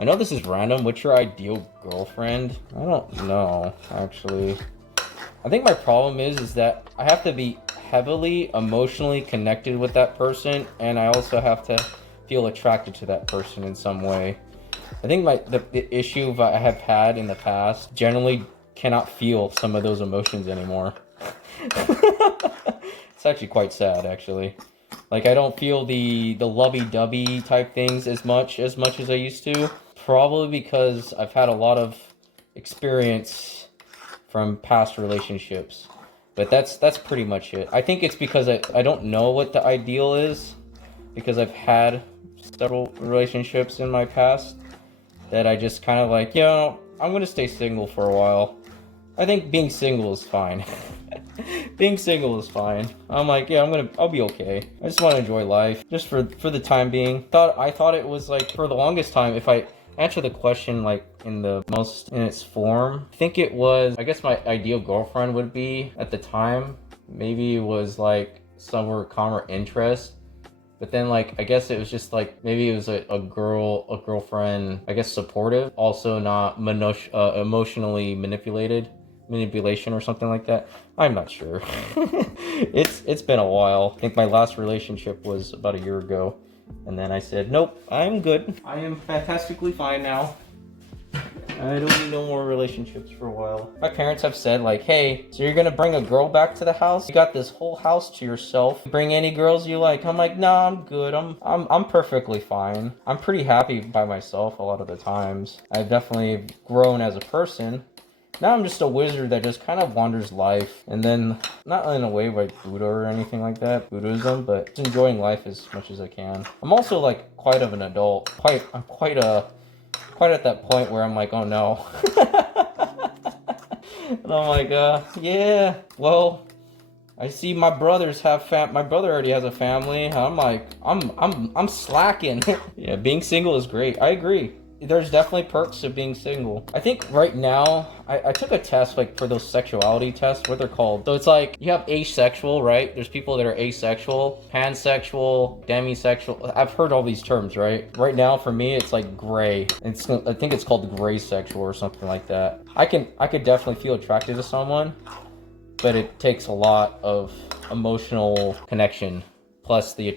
I know this is random. What's your ideal girlfriend? I don't know, actually. I think my problem is that I have to be heavily emotionally connected with that person, and I also have to feel attracted to that person in some way. I think the issue I have had in the past generally cannot feel some of those emotions anymore. It's actually quite sad, actually. Like, I don't feel the lovey-dovey type things as much as I used to. Probably because I've had a lot of experience from past relationships. But that's pretty much it. I think it's because I don't know what the ideal is, because I've had several relationships in my past, that I just kind of like, I'm gonna stay single for a while. I think being single is fine. Being single is fine. I'm like, yeah, I'll be okay. I just want to enjoy life, just for the time being. I thought it was like, for the longest time, if I answer the question like in the most in its form, I think it was, I guess my ideal girlfriend would be at the time, maybe it was like somewhere common interest. But then, like, I guess it was just like, maybe it was a girlfriend, I guess supportive, also not emotionally manipulation or something like that. I'm not sure. It's been a while. I think my last relationship was about a year ago, and then I said, nope, I'm good. I am fantastically fine now. I don't need no more relationships for a while. My parents have said, like, hey, so you're gonna bring a girl back to the house? You got this whole house to yourself. Bring any girls you like. I'm like, no, I'm good. I'm perfectly fine. I'm pretty happy by myself a lot of the times. I've definitely grown as a person. Now I'm just a wizard that just kind of wanders life, and then, not in a way like Buddha or anything like that, Buddhism, but just enjoying life as much as I can. I'm also like quite of an adult. I'm quite at that point where I'm like, oh no. And I'm like, yeah, well, I see my brothers have my brother already has a family. I'm like, I'm slacking. Yeah, being single is great. I agree. There's definitely perks of being single. I think right now, I took a test, like, for those sexuality tests, what they're called. So it's like, you have asexual, right? There's people that are asexual, pansexual, demisexual. I've heard all these terms, right? Right now, for me, it's like gray. I think it's called gray sexual or something like that. I could definitely feel attracted to someone, but it takes a lot of emotional connection, plus the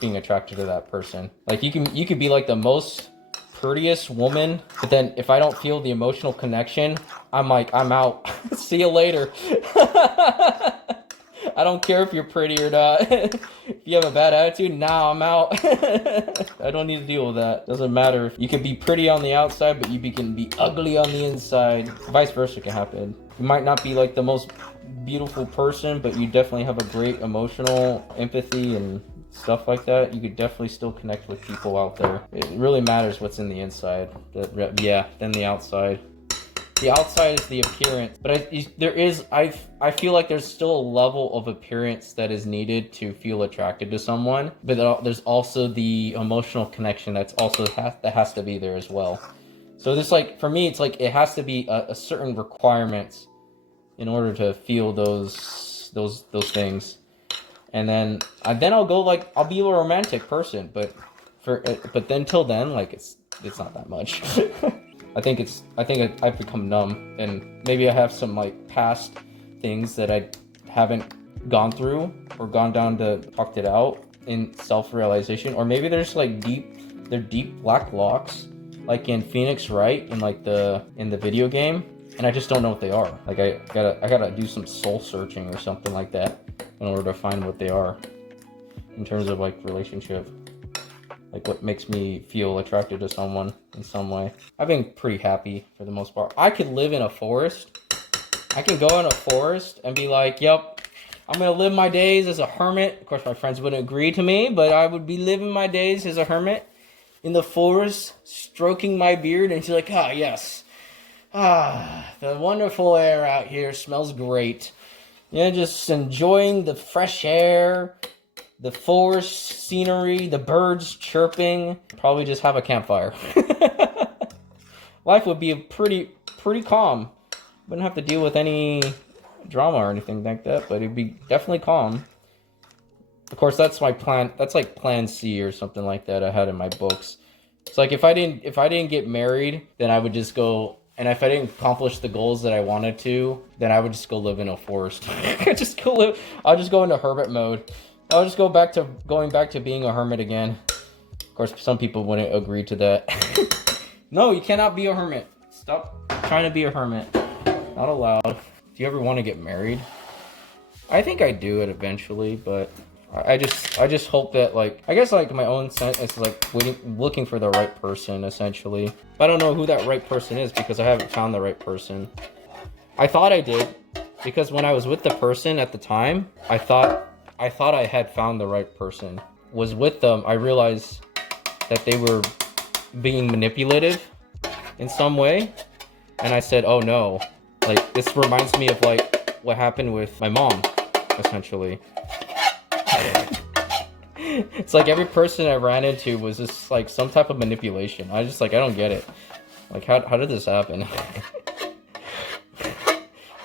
being attracted to that person. Like, you could be like the most prettiest woman, but then if I don't feel the emotional connection, I'm like, I'm out. See you later. I don't care if you're pretty or not. If you have a bad attitude, nah, I'm out. I don't need to deal with that. Doesn't matter. You can be pretty on the outside, but you can be ugly on the inside. Vice versa can happen. You might not be like the most beautiful person, but you definitely have a great emotional empathy and stuff like that. You could definitely still connect with people out there. It really matters what's in the inside. Than the outside. The outside is the appearance, but I feel like there's still a level of appearance that is needed to feel attracted to someone, but there's also the emotional connection that has to be there as well. So this, like, for me, it's like it has to be a certain requirements in order to feel those things. And then I'll go, like, I'll be a romantic person, but then till then, like, it's not that much. I think I've become numb, and maybe I have some, like, past things that I haven't gone through or gone down to talked it out in self-realization, or maybe there's like deep black locks, like in Phoenix Wright in the video game, and I just don't know what they are. Like, I gotta do some soul searching or something like that in order to find what they are in terms of, like, relationship, like what makes me feel attracted to someone in some way. I've been pretty happy for the most part. I could live in a forest. I can go in a forest and be like, yep, I'm gonna live my days as a hermit. Of course, my friends wouldn't agree to me, but I would be living my days as a hermit in the forest, stroking my beard, and she's like, ah, yes. Ah, the wonderful air out here smells great. Yeah, just enjoying the fresh air, the forest scenery, the birds chirping. Probably just have a campfire. Life would be pretty calm. Wouldn't have to deal with any drama or anything like that, but it'd be definitely calm. Of course, that's my plan. That's like plan C or something like that I had in my books. It's like if I didn't get married, then I would just go, and if I didn't accomplish the goals that I wanted to, then I would just go live in a forest. I'll just go into hermit mode. I'll just going back to being a hermit again. Of course, some people wouldn't agree to that. No, you cannot be a hermit. Stop trying to be a hermit. Not allowed. Do you ever want to get married? I think I do it eventually, but I just hope that, like, I guess, like, my own sense is like looking for the right person, essentially. I don't know who that right person is because I haven't found the right person. I thought I did, because when I was with the person at the time, I thought I had found the right person. Was with them, I realized that they were being manipulative in some way, and I said, oh no, like, this reminds me of like what happened with my mom, essentially. It's like every person I ran into was just like some type of manipulation. I don't get it. Like, how did this happen?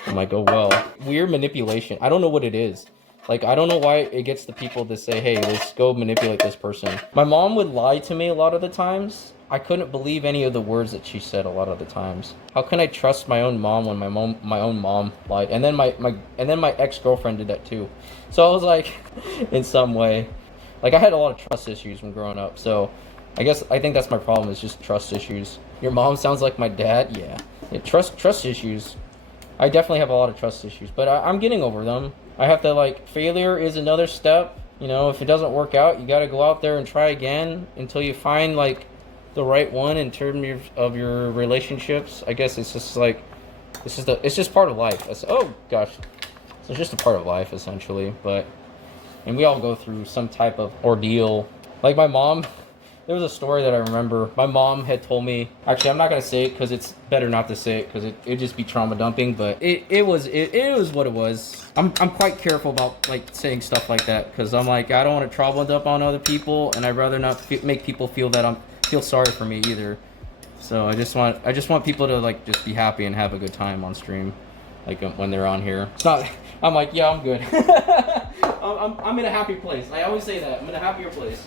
I'm like, oh well. Weird manipulation. I don't know what it is. Like, I don't know why it gets the people to say, hey, let's go manipulate this person. My mom would lie to me a lot of the times. I couldn't believe any of the words that she said a lot of the times. How can I trust my own mom when my own mom lied? And then my ex-girlfriend did that too. So I was like, in some way, like, I had a lot of trust issues when growing up. So I think that's my problem, is just trust issues. Your mom sounds like my dad. Yeah, trust issues. I definitely have a lot of trust issues, but I'm getting over them. I have to, like, failure is another step. You know, if it doesn't work out, you got to go out there and try again until you find, like, the right one in terms of your relationships. I guess it's just like, it's just part of life. Oh gosh, it's just a part of life, essentially. And we all go through some type of ordeal. Like my mom, there was a story that I remember. My mom had told me, actually I'm not gonna say it because it's better not to say it, because it'd just be trauma dumping, but it was what it was. I'm quite careful about, like, saying stuff like that, because I'm like, I don't want to trauma dump on other people, and I'd rather not make people feel sorry for me either. So I just want people to, like, just be happy and have a good time on stream, like, when they're on here. It's not, I'm like, yeah, I'm good. I'm in a happy place. I always say that. I'm in a happier place.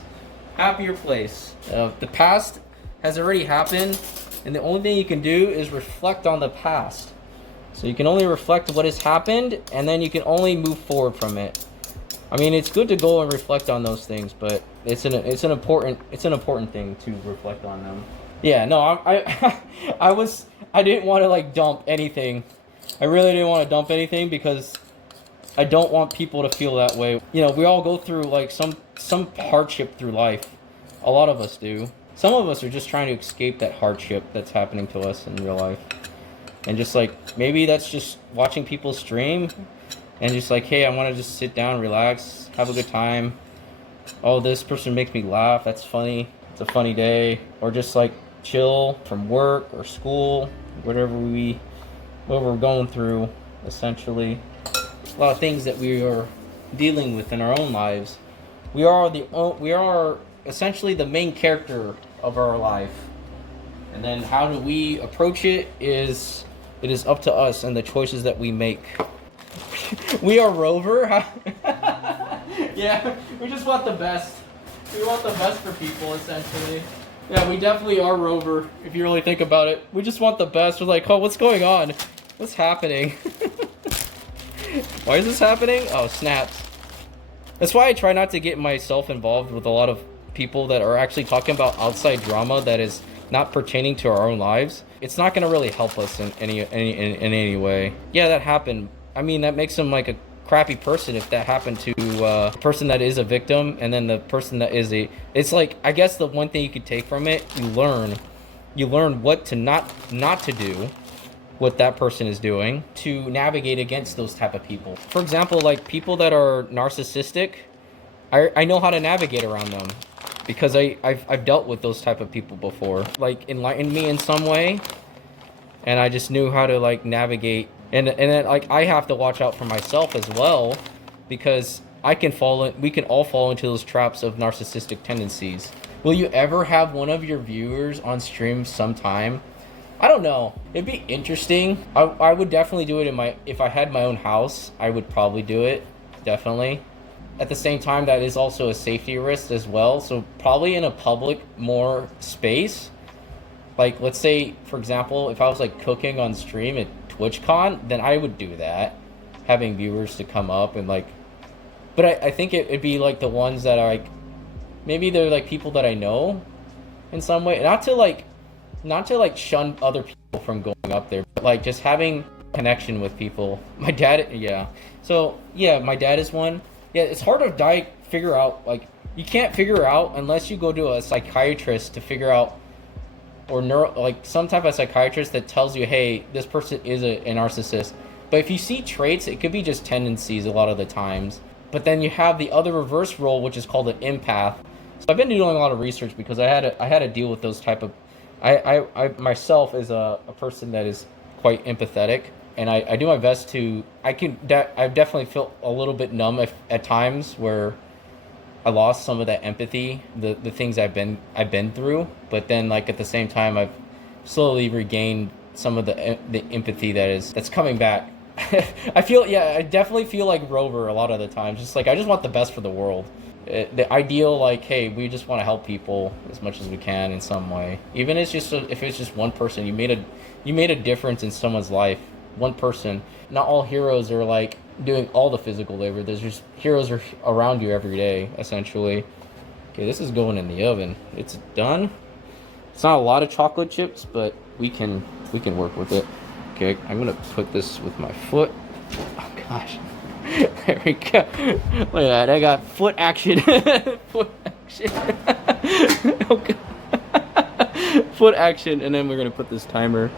Happier place. The past has already happened, and the only thing you can do is reflect on the past. So you can only reflect what has happened, and then you can only move forward from it. I mean, it's good to go and reflect on those things, but it's an important thing to reflect on them. Yeah, no, I didn't want to, like, dump anything. I really didn't want to dump anything because I don't want people to feel that way. You know, we all go through, like, some hardship through life. A lot of us do. Some of us are just trying to escape that hardship that's happening to us in real life. And just, like, maybe that's just watching people stream and just like, hey, I want to just sit down, relax, have a good time. Oh, this person makes me laugh. That's funny. It's a funny day. Or just, like, chill from work or school, whatever we're going through, essentially. A lot of things that we are dealing with in our own lives. We are essentially the main character of our life, and then how do we approach it is up to us and the choices that we make. We are Rover. Yeah, we just want the best. We want the best for people, essentially. Yeah, we definitely are Rover, if you really think about it. We just want the best. We're like, oh, what's going on? What's happening? Why is this happening? Oh, snaps. That's why I try not to get myself involved with a lot of people that are actually talking about outside drama that is not pertaining to our own lives. It's not going to really help us in any way. Yeah, that happened. I mean, that makes them like a crappy person if that happened to a person that is a victim, and then the person that is it's like, I guess the one thing you could take from it, you learn what to not to do, what that person is doing, to navigate against those type of people. For example, like people that are narcissistic, I know how to navigate around them because I've dealt with those type of people before. Like, enlightened me in some way, and I just knew how to, like, navigate. And then, like, I have to watch out for myself as well, because we can all fall into those traps of narcissistic tendencies. Will you ever have one of your viewers on stream sometime? I don't know. It'd be interesting. I would definitely do it if I had my own house. I would probably do it, definitely. at the same time, that is also a safety risk as well. So probably in a public more space, like let's say for example, if I was like cooking on stream at TwitchCon, then I would do that, having viewers to come up and like. But I think it'd be like the ones that are like, maybe they're like people that I know in some way, not to like shun other people from going up there, but like just having connection with people. My dad, yeah. So yeah, my dad is one. Yeah, it's hard to figure out, like you can't figure out unless you go to a psychiatrist to figure out, or like some type of psychiatrist that tells you, hey, this person is a narcissist. But if you see traits, it could be just tendencies a lot of the times. But then you have the other reverse role, which is called an empath. So I've been doing a lot of research because I had to deal with those type of. I myself is a person that is quite empathetic, and I do my best to. I've definitely felt a little bit numb at times where I lost some of that empathy, the things I've been through. But then like at the same time, I've slowly regained some of the empathy that's coming back. I definitely feel like Rover a lot of the time. Just like I just want the best for the world. The ideal, like, hey, we just want to help people as much as we can in some way. Even if it's just one person, you made a difference in someone's life. One person. Not all heroes are like doing all the physical labor. There's just heroes are around you every day, essentially. Okay, this is going in the oven. It's done. It's not a lot of chocolate chips, but we can work with it. Okay, I'm gonna put this with my foot. Oh gosh. There we go. Look at that. I got foot action. Foot action. Oh, God. Foot action. And then we're going to put this timer